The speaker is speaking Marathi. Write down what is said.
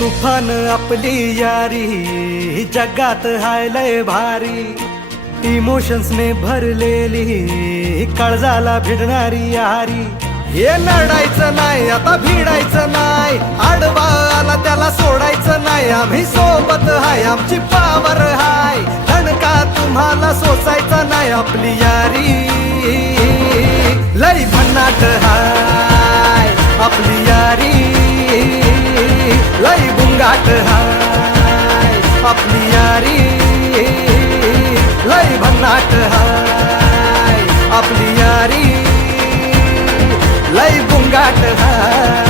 तुफान आपली यारी जगात हाय लय भारी, इमोशन्स ने भरलेली काळजाला भिडणारी यारी। हे नडायचं नाही आता भिडायचं नाही, आडवा आला त्याला सोडायचं नाही, आम्ही सोबत हाय आमची पावर हाय, धणका तुम्हाला सोसायचा नाही, आपली यारी लय भन्नाट हाय, आपली यारी लय बुंगाट हाय, आपली यारी लय भन्नाट हाय, आपली यारी लय बुंगाट हाय।